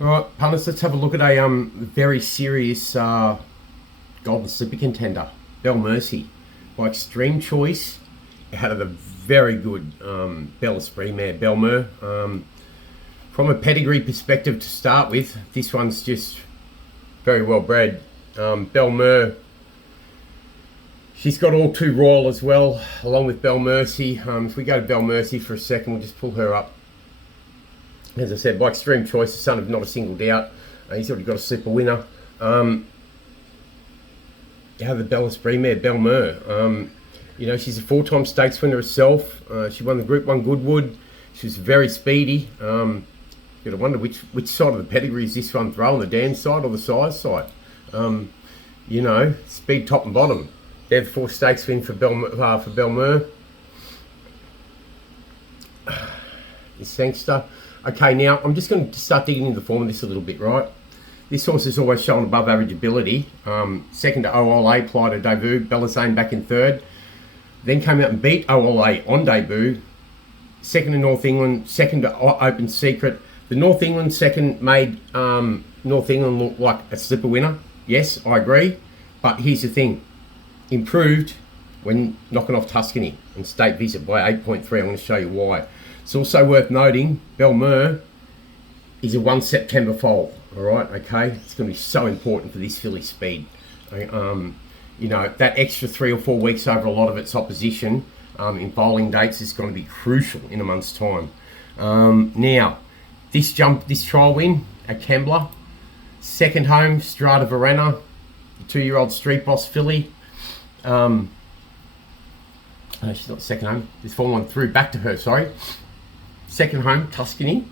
All right, punters, let's have a look at a very serious golden slipper contender, Bel Merci. By extreme choice, out of the very good Bel Mer, Bel Mer. From a pedigree perspective to start with, this one's just very well bred. Bel Mer, she's got all too royal as well, along with Bel Merci. If we go to Bel Merci for a second, we'll just pull her up. As I said, by extreme choice, the son of not a single doubt. He's already got a slipper winner. The Bel Mer, Bel Mer. You know, she's a 4-time stakes winner herself. She won the Group 1 Goodwood. She was very speedy. You gotta wonder which side of the pedigree is this one throwing, the dam side or the size side. You know, speed top and bottom. They're the 4 stakes win for Bel Mer. This Sangster. Okay, now I'm just going to start digging into the form of this a little bit, right? This horse has always shown above average ability. Second to OLA, prior to debut. Belazane back in third. Then came out and beat OLA on debut. Second to North England. Second to Open Secret. The North England second made North England look like a slipper winner. Yes, I agree. But here's the thing. Improved when knocking off Tuscany and State Visit by 8.3. I'm going to show you why. It's also worth noting, Bel Mer is a 1 September foal, all right, okay? It's going to be so important for this filly speed. You know, that extra 3 or 4 weeks over a lot of its opposition in foaling dates is going to be crucial in a month's time. Now, this trial win at Kembla, second home, Strada Verena, the 2-year-old Street Boss filly. She's not second home, this Form 1 through, back to her, sorry. Second home, Tuscany.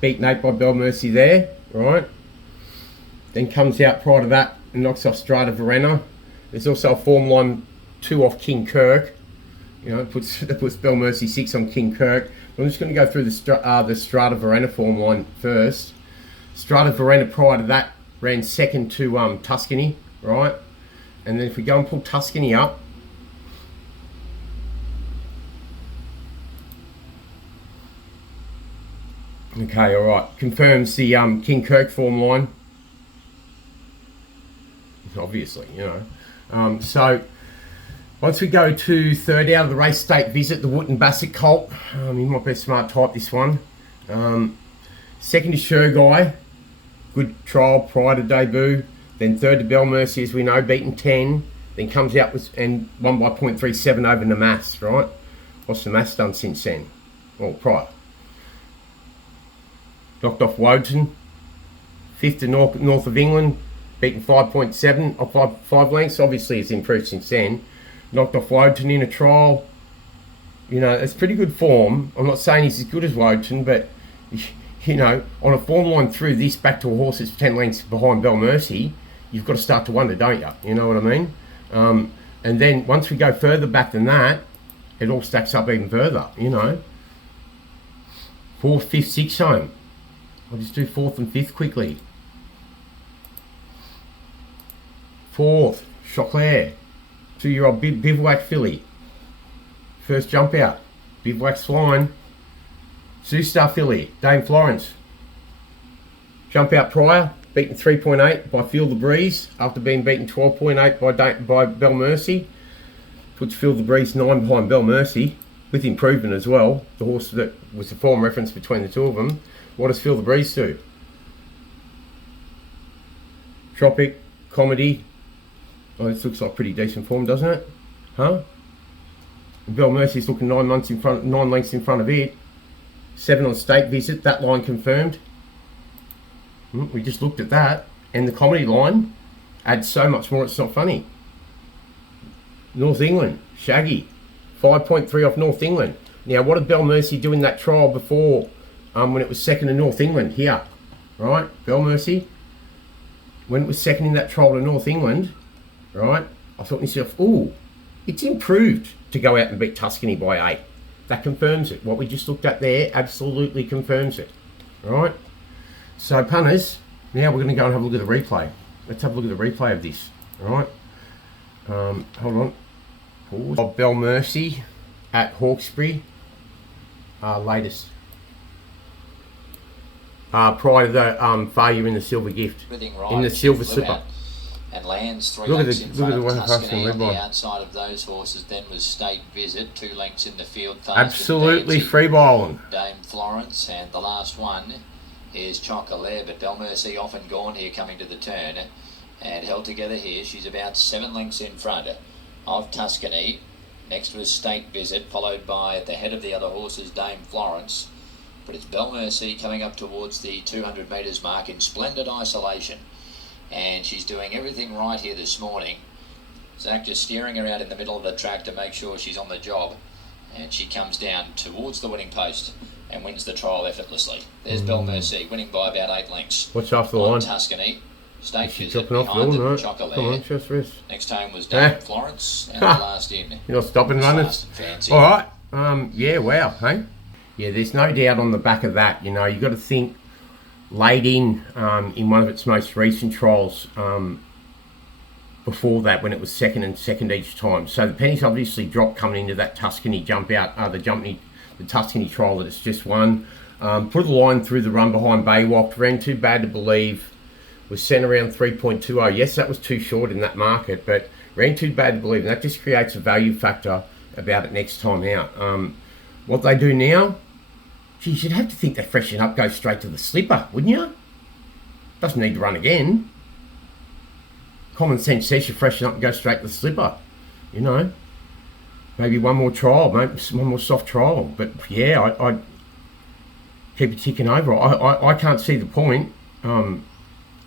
Beaten 8 by Bel Merci there, right? Then comes out prior to that and knocks off Strada Verena. There's also a Form Line 2 off King Kirk. You know, that puts Bel Merci 6 on King Kirk. I'm just going to go through the Strada Verena Form Line first. Strada Verena prior to that ran second to Tuscany, right? And then if we go and pull Tuscany up, okay, all right, confirms the King Kirk form line, obviously, you know. So once we go to third out of the race, State Visit, the Wootton Bassett colt. You might be a smart type, this one. Second to Sherguy, good trial prior to debut. Then third to Bel Merci, as we know, beaten 10. Then comes out with and won by 0.37 over Namas, right? What's Namas done since then? Well, prior. Knocked off Woden. Fifth to North of England, beaten 5.7 off 5 lengths. Obviously, it's improved since then. Knocked off Woden in a trial. You know, it's pretty good form. I'm not saying he's as good as Woden, but you know, on a form line through this back to a horse that's 10 lengths behind Bel Merci, you've got to start to wonder, don't you? You know what I mean? And then once we go further back than that, it all stacks up even further, you know. 4th, 5th, 6th home. I'll just do 4th and 5th quickly. 4th, Choclair, 2-year-old Bivouac filly. First jump out, Bivouac's flying. Star filly, Dame Florence. Jump out prior, beaten 3.8 by Feel the Breeze after being beaten 12.8 by Bel Merci. Puts Feel the Breeze 9 behind Bel Merci with improvement as well. The horse that was the form reference between the two of them. What does Feel the Breeze do? Tropic, Comedy. Oh, this looks like pretty decent form, doesn't it? Huh? Bel Mercy's looking 9 lengths in front of it. 7 on State Visit, that line confirmed. We just looked at that. And the Comedy line adds so much more, it's not funny. North England, Shaggy, 5.3 off North England. Now, what did Bel Merci do in that trial before when it was second to North England? Here, right? Bel Merci, when it was second in that trial to North England, right? I thought to myself, ooh, it's improved to go out and beat Tuscany by 8. That confirms it. What we just looked at there absolutely confirms it. Right? So, punters, now we're going to go and have a look at the replay. Let's have a look at the replay of this. Alright? Hold on. Pause. Bel Merci at Hawkesbury. latest. Prior to the failure in the silver gift, Right, in the silver slipper. And lands 3 Look at lengths the in front of way Tuscany. On the by. outside of those horses then was State Visit, 2 lengths in the field. Absolutely free bowling. Dame Florence, and the last one is Chocolate, but Bel Merci often gone here coming to the turn and held together here. She's about 7 lengths in front of Tuscany. Next was State Visit, followed by at the head of the other horses Dame Florence. But it's Bel Merci coming up towards the 200 metres mark in splendid isolation. And she's doing everything right here this morning. Zach just steering her out in the middle of the track to make sure she's on the job. And she comes down towards the winning post and wins the trial effortlessly. There's Bel Merci winning by about 8 lengths. What's off the line? Tuscany. State Visit dropping off the behind line, the right? Chocolate. Come on, just rest. Next home was Dame Florence, and the last in. You're not stopping runners. Fancy. All right. Yeah. Wow. Hey. Yeah. There's no doubt on the back of that. You know, you got to think laid in one of its most recent trials. Before that, when it was second each time. So the pennies obviously dropped coming into that Tuscany jump out. The Tuscany trial that it's just won. Put the line through the run behind Baywalk. Ran Too Bad to Believe. Was sent around 3.20. Yes, that was too short in that market, but Ran Too Bad to Believe. And that just creates a value factor about it next time out. What they do now, geez, you'd have to think they freshen up, go straight to the slipper, wouldn't you? Doesn't need to run again. Common sense says you freshen up and go straight to the slipper. You know, maybe one more trial, maybe one more soft trial. But yeah, I'd keep it ticking over. I can't see the point. I'm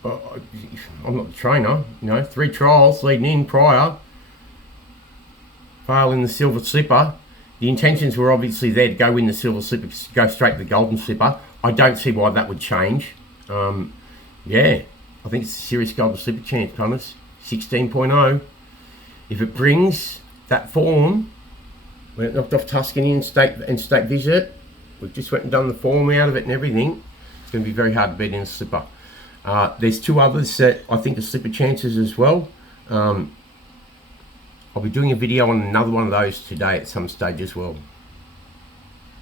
not the trainer. You know, 3 trials leading in prior. Fail in the silver slipper. The intentions were obviously there to go win the silver slipper, go straight to the golden slipper. I don't see why that would change. Yeah, I think it's a serious golden slipper chance, Thomas. 16.0. If it brings that form, when it knocked off Tuscany and State Visit, we've just went and done the form out of it and everything. It's going to be very hard to beat in a slipper. There's 2 others that I think are slipper chances as well. I'll be doing a video on another one of those today at some stage as well.